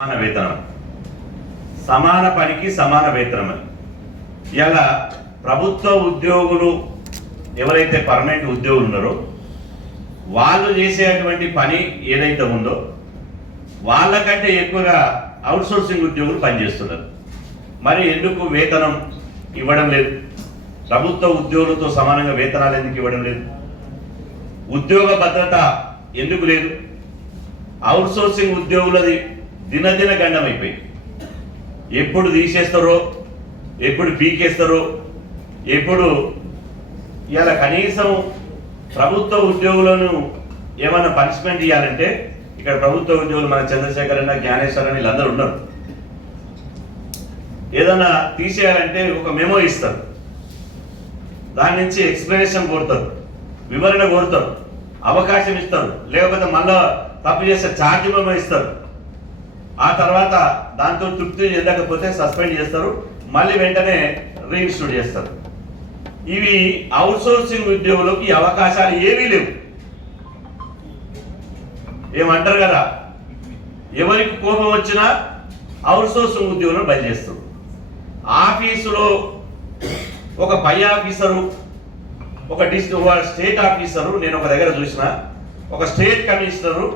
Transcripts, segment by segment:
సమాన వేతనం, సమాన పనికి సమాన వేతనం. ఇలా ప్రభుత్వ ఉద్యోగులు ఎవరైతే పర్మనెంట్ ఉద్యోగులు ఉన్నారో వాళ్ళు చేసేటువంటి పని ఏదైతే ఉందో వాళ్ళకంటే ఎక్కువగా అవుట్సోర్సింగ్ ఉద్యోగులు పనిచేస్తున్నారు. మరి ఎందుకు వేతనం ఇవ్వడం లేదు? ప్రభుత్వ ఉద్యోగులతో సమానంగా వేతనాలు ఎందుకు ఇవ్వడం లేదు? ఉద్యోగ భద్రత ఎందుకు లేదు? అవుట్సోర్సింగ్ ఉద్యోగులది దినదిన గండం అయిపోయింది. ఎప్పుడు తీసేస్తారో, ఎప్పుడు పీకేస్తారో, ఎప్పుడు ఇలా కనీసం ప్రభుత్వ ఉద్యోగులను ఏమైనా పనిష్మెంట్ ఇవ్వాలంటే ఇక్కడ ప్రభుత్వ ఉద్యోగులు మన చంద్రశేఖర్ అన్న, జ్ఞానేశ్వర్ అని వీళ్ళందరూ ఉన్నారు. ఏదైనా తీసేయాలంటే ఒక మెమో ఇస్తారు, దాని నుంచి ఎక్స్ప్లెనేషన్ కోరుతారు, వివరణ కోరుతారు, అవకాశం ఇస్తారు, లేకపోతే మళ్ళా తప్పు చేస్తే ఛార్జ్ మెమో ఇస్తారు. ఆ తర్వాత దాంతో తృప్తి చెందకపోతే సస్పెండ్ చేస్తారు, మళ్ళీ వెంటనే రీఇన్స్టిట్యూట్ చేస్తారు. ఇవి అవుట్సోర్సింగ్ ఉద్యోగులకు ఈ అవకాశాలు ఏవీ లేవు. ఏమంటారు కదా, ఎవరికి కోపం వచ్చినా అవుట్సోర్సింగ్ ఉద్యోగులను బయలుదేస్తారు. ఆఫీసులో ఒక పై ఆఫీసరు, ఒక స్టేట్ ఆఫీసరు, నేను ఒక దగ్గర చూసిన ఒక స్టేట్ కమిషనరు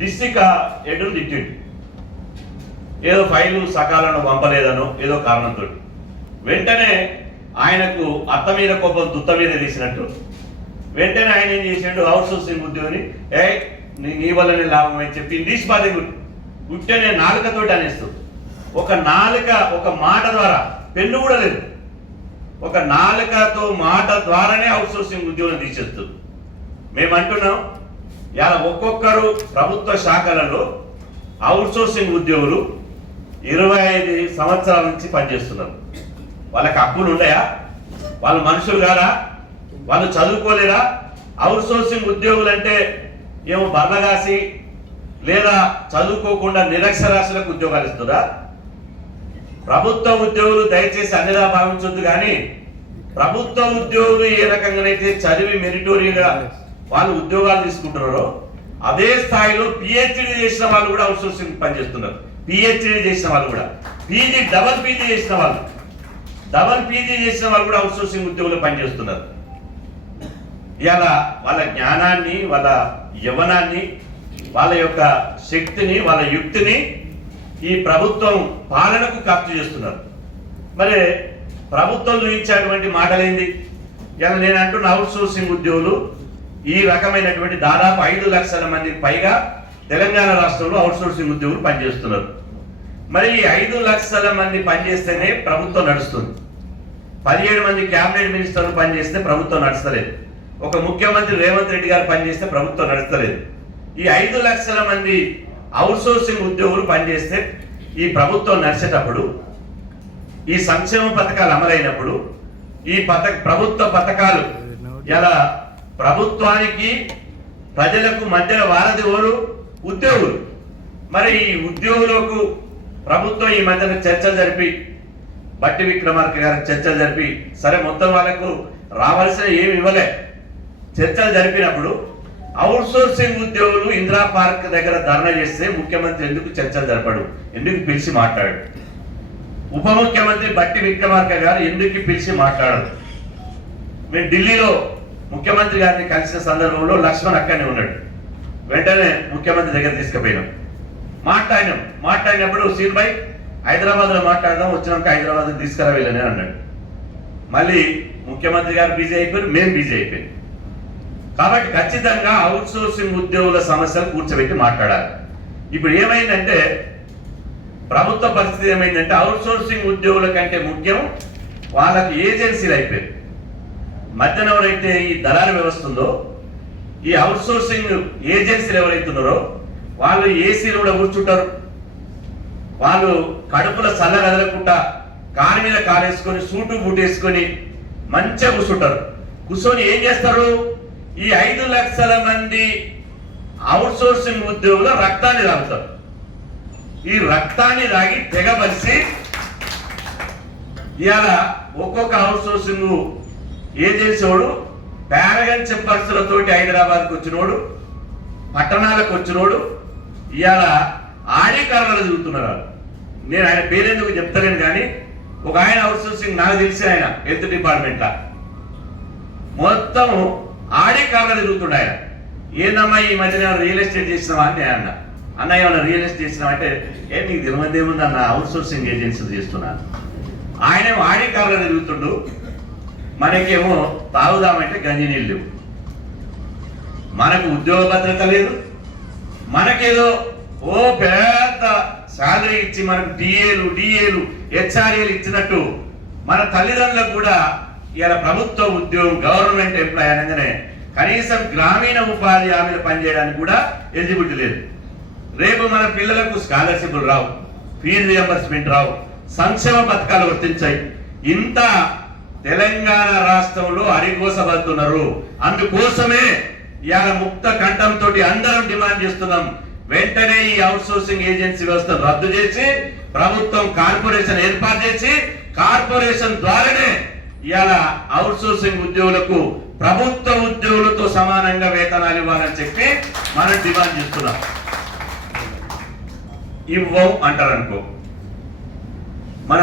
డిస్ట్రిక్ట్ హెడ్ను తిట్టిండు. ఏదో ఫైలు సకాలంలో పంపలేదనో ఏదో కారణంతో వెంటనే ఆయనకు అత్త మీద కోపం తుత్త మీద తీసినట్టు వెంటనే ఆయన ఏం చేసాడు, అవుట్సోర్సింగ్ ఉద్యోగిని నీ వల్లనే లాభం అని చెప్పి ఇంగ్లీష్ బాధ ఉట్టనే నాలుకతోటి అనేస్తుంది. ఒక నాలుక, ఒక మాట ద్వారా, పెన్ను కూడా లేదు, ఒక నాలుకతో మాట ద్వారానే అవుట్సోర్సింగ్ ఉద్యోగం తీసేస్తుంది. మేము అంటున్నాం, ఇలా ఒక్కొక్కరు ప్రభుత్వ శాఖలలో అవుట్సోర్సింగ్ ఉద్యోగులు 25 సంవత్సరాల నుంచి పనిచేస్తున్నారు. వాళ్ళకి హక్కులు ఉన్నాయా? వాళ్ళు మనుషులు కాదా? వాళ్ళు చదువుకోలేరా? అవుట్సోర్సింగ్ ఉద్యోగులు అంటే ఏమో బర్లగాసి లేదా చదువుకోకుండా నిరక్షరాస్యులకు ఉద్యోగాలు ఇస్తుందా? ప్రభుత్వ ఉద్యోగులు దయచేసి అన్నిలా భావించొద్దు. కానీ ప్రభుత్వ ఉద్యోగులు ఏ రకంగానైతే చదివి మెరిటోరియల్గా వాళ్ళు ఉద్యోగాలు తీసుకుంటున్నారో అదే స్థాయిలో పిహెచ్డి చేసిన వాళ్ళు కూడా అవుట్సోర్సింగ్ పనిచేస్తున్నారు. పిహెచ్డి చేసిన వాళ్ళు కూడా, పీజీ డబల్ పీజీ చేసిన వాళ్ళు కూడా అవుట్సోర్సింగ్ ఉద్యోగులు పనిచేస్తున్నారు. ఇలా వాళ్ళ జ్ఞానాన్ని, వాళ్ళ యవ్వనాన్ని, వాళ్ళ యొక్క శక్తిని, వాళ్ళ యుక్తిని ఈ ప్రభుత్వం పాలనకు ఖర్చు చేస్తున్నారు. మరి ప్రభుత్వం చూపించేటువంటి మాటలేంది? ఇలా నేను అంటున్న అవుట్సోర్సింగ్ ఉద్యోగులు ఈ రకమైనటువంటి దాదాపు 5 లక్షల మందికి పైగా తెలంగాణ రాష్ట్రంలో అవుట్సోర్సింగ్ ఉద్యోగులు పనిచేస్తున్నారు. మరి ఈ 5 లక్షల మంది పనిచేస్తేనే ప్రభుత్వం నడుస్తుంది. 17 మంది క్యాబినెట్ మినిస్టర్లు పనిచేస్తే ప్రభుత్వం నడుస్తలేదు. ఒక ముఖ్యమంత్రి రేవంత్ రెడ్డి గారు పనిచేస్తే ప్రభుత్వం నడుస్తలేదు. ఈ 5 లక్షల మంది అవుట్సోర్సింగ్ ఉద్యోగులు పనిచేస్తే ఈ ప్రభుత్వం నడిచేటప్పుడు, ఈ సంక్షేమ పథకాలు అమలైనప్పుడు, ఈ ప్రభుత్వ పథకాలు ఎలా ప్రభుత్వానికి ప్రజలకు మధ్య వారధి ఎవరు? ఉద్యోగులు. మరి ఈ ఉద్యోగులకు ప్రభుత్వం ఈ మధ్యన చర్చలు జరిపి, బట్టి విక్రమార్క గారు చర్చలు జరిపి, సరే మొత్తం వాళ్ళకు రావాల్సిన ఏమి ఇవ్వలే, చర్చలు జరిపినప్పుడు అవుట్సోర్సింగ్ ఉద్యోగులు ఇందిరా పార్క్ దగ్గర ధర్నా చేస్తే ముఖ్యమంత్రి ఎందుకు చర్చలు జరపడు? ఎందుకు పిలిచి మాట్లాడు? ఉప ముఖ్యమంత్రి బట్టి విక్రమార్క గారు ఎందుకు పిలిచి మాట్లాడరు? మేము ఢిల్లీలో ముఖ్యమంత్రి గారిని కలిసిన సందర్భంలో లక్ష్మణ్ అక్కడనే ఉన్నాడు. వెంటనే ముఖ్యమంత్రి దగ్గర తీసుకుపోయినాం, మాట్లాడినప్పుడు సీన్భాయ్ హైదరాబాద్లో మాట్లాడదాం, వచ్చినాక హైదరాబాద్ తీసుకురా వెళ్ళని అన్నాడు. మళ్ళీ ముఖ్యమంత్రి గారు బిజీ అయిపోయారు, మేము బిజీ అయిపోయాం. కాబట్టి ఖచ్చితంగా అవుట్సోర్సింగ్ ఉద్యోగుల సమస్యలు కూర్చోబెట్టి మాట్లాడాలి. ఇప్పుడు ఏమైందంటే, ప్రభుత్వ పరిస్థితి ఏమైందంటే, అవుట్సోర్సింగ్ ఉద్యోగుల కంటే ముఖ్యం వాళ్ళకి ఏజెన్సీలు అయిపోయాయి. మధ్యన ఎవరైతే ఈ దళాల వ్యవస్థ ఉందో, ఈ అవుట్సోర్సింగ్ ఏజెన్సీలు ఎవరైతే ఉన్నారో వాళ్ళు ఏసీలు కూడా కూర్చుంటారు. వాళ్ళు కడుపుల చల్ల కదలకుండా కాని మీద కాలేసుకొని సూటు బూట్ వేసుకొని మంచిగా కూర్చుంటారు. కూర్చొని ఏం చేస్తారు? ఈ 5 లక్షల మంది అవుట్సోర్సింగ్ ఉద్యోగుల రక్తాన్ని తాగుతారు. ఈ రక్తాన్ని తాగి తెగబలిసి ఇవాళ ఒక్కొక్క అవుట్సోర్సింగ్ ఏజెన్సీ వాడు ప్యారగన్ చెప్పర్సులతోటి హైదరాబాద్కి వచ్చినోడు, పట్టణాలకు వచ్చినోడు ఇవాళ ఆడి కారణాలు తిరుగుతున్నారు వాళ్ళు. నేను ఆయన పేరెందుకు చెప్తలేను కానీ ఒక ఆయన అవుట్సోర్సింగ్ నాకు తెలిసి ఆయన హెల్త్ డిపార్ట్మెంట్ మొత్తం ఆడి కారణాలు తిరుగుతుండే ఆయన. ఏందమ్మా ఈ మధ్యన రియల్ ఎస్టేట్ చేసినావా అని నేను అన్న ఏమన్నా రియల్ ఎస్టేట్ చేసినావా అంటే నీకు తెలియదు ఏముంది అన్న అవుట్సోర్సింగ్ ఏజెన్సీలు చేస్తున్నాను. ఆయనేమో ఆడి కారణాలు తిరుగుతుండు, మనకేమో తాగుదామంటే గంజి నీళ్ళు లేవు, మనకు ఉద్యోగ భద్రత లేదు, మనకేదో ఓ పెద్ద శాలరీ ఇచ్చి మనకు డిఏలు హెచ్ఆర్ఏలు ఇచ్చినట్టు మన తల్లిదండ్రులకు కూడా ఇలా ప్రభుత్వ ఉద్యోగం గవర్నమెంట్ ఎంప్లాయ్ అనగానే కనీసం గ్రామీణ ఉపాధి హామీలు పనిచేయడానికి కూడా ఎలిజిబిలిటీ లేదు. రేపు మన పిల్లలకు స్కాలర్షిప్లు రావు, ఫీజు రియంబర్స్మెంట్ రావు, సంక్షేమ పథకాలు వర్తించాయి. ఇంత తెలంగాణ రాష్ట్రంలో అరిగోసబడుతున్నారు. అందుకోసమే ఇవాళ ముక్త కంఠంతో అందరం డిమాండ్ చేస్తున్నాం, వెంటనే ఈ అవుట్ సోర్సింగ్ ఏజెన్సీ వ్యవస్థను రద్దు చేసి ప్రభుత్వం కార్పొరేషన్ ఏర్పాటు చేసి కార్పొరేషన్ ద్వారానే ఇవాళ అవుట్ సోర్సింగ్ ఉద్యోగులకు ప్రభుత్వ ఉద్యోగులతో సమానంగా వేతనాలు ఇవ్వాలని చెప్పి మనం డిమాండ్ చేస్తున్నాం. ఇవ్వం అంటారనుకో మన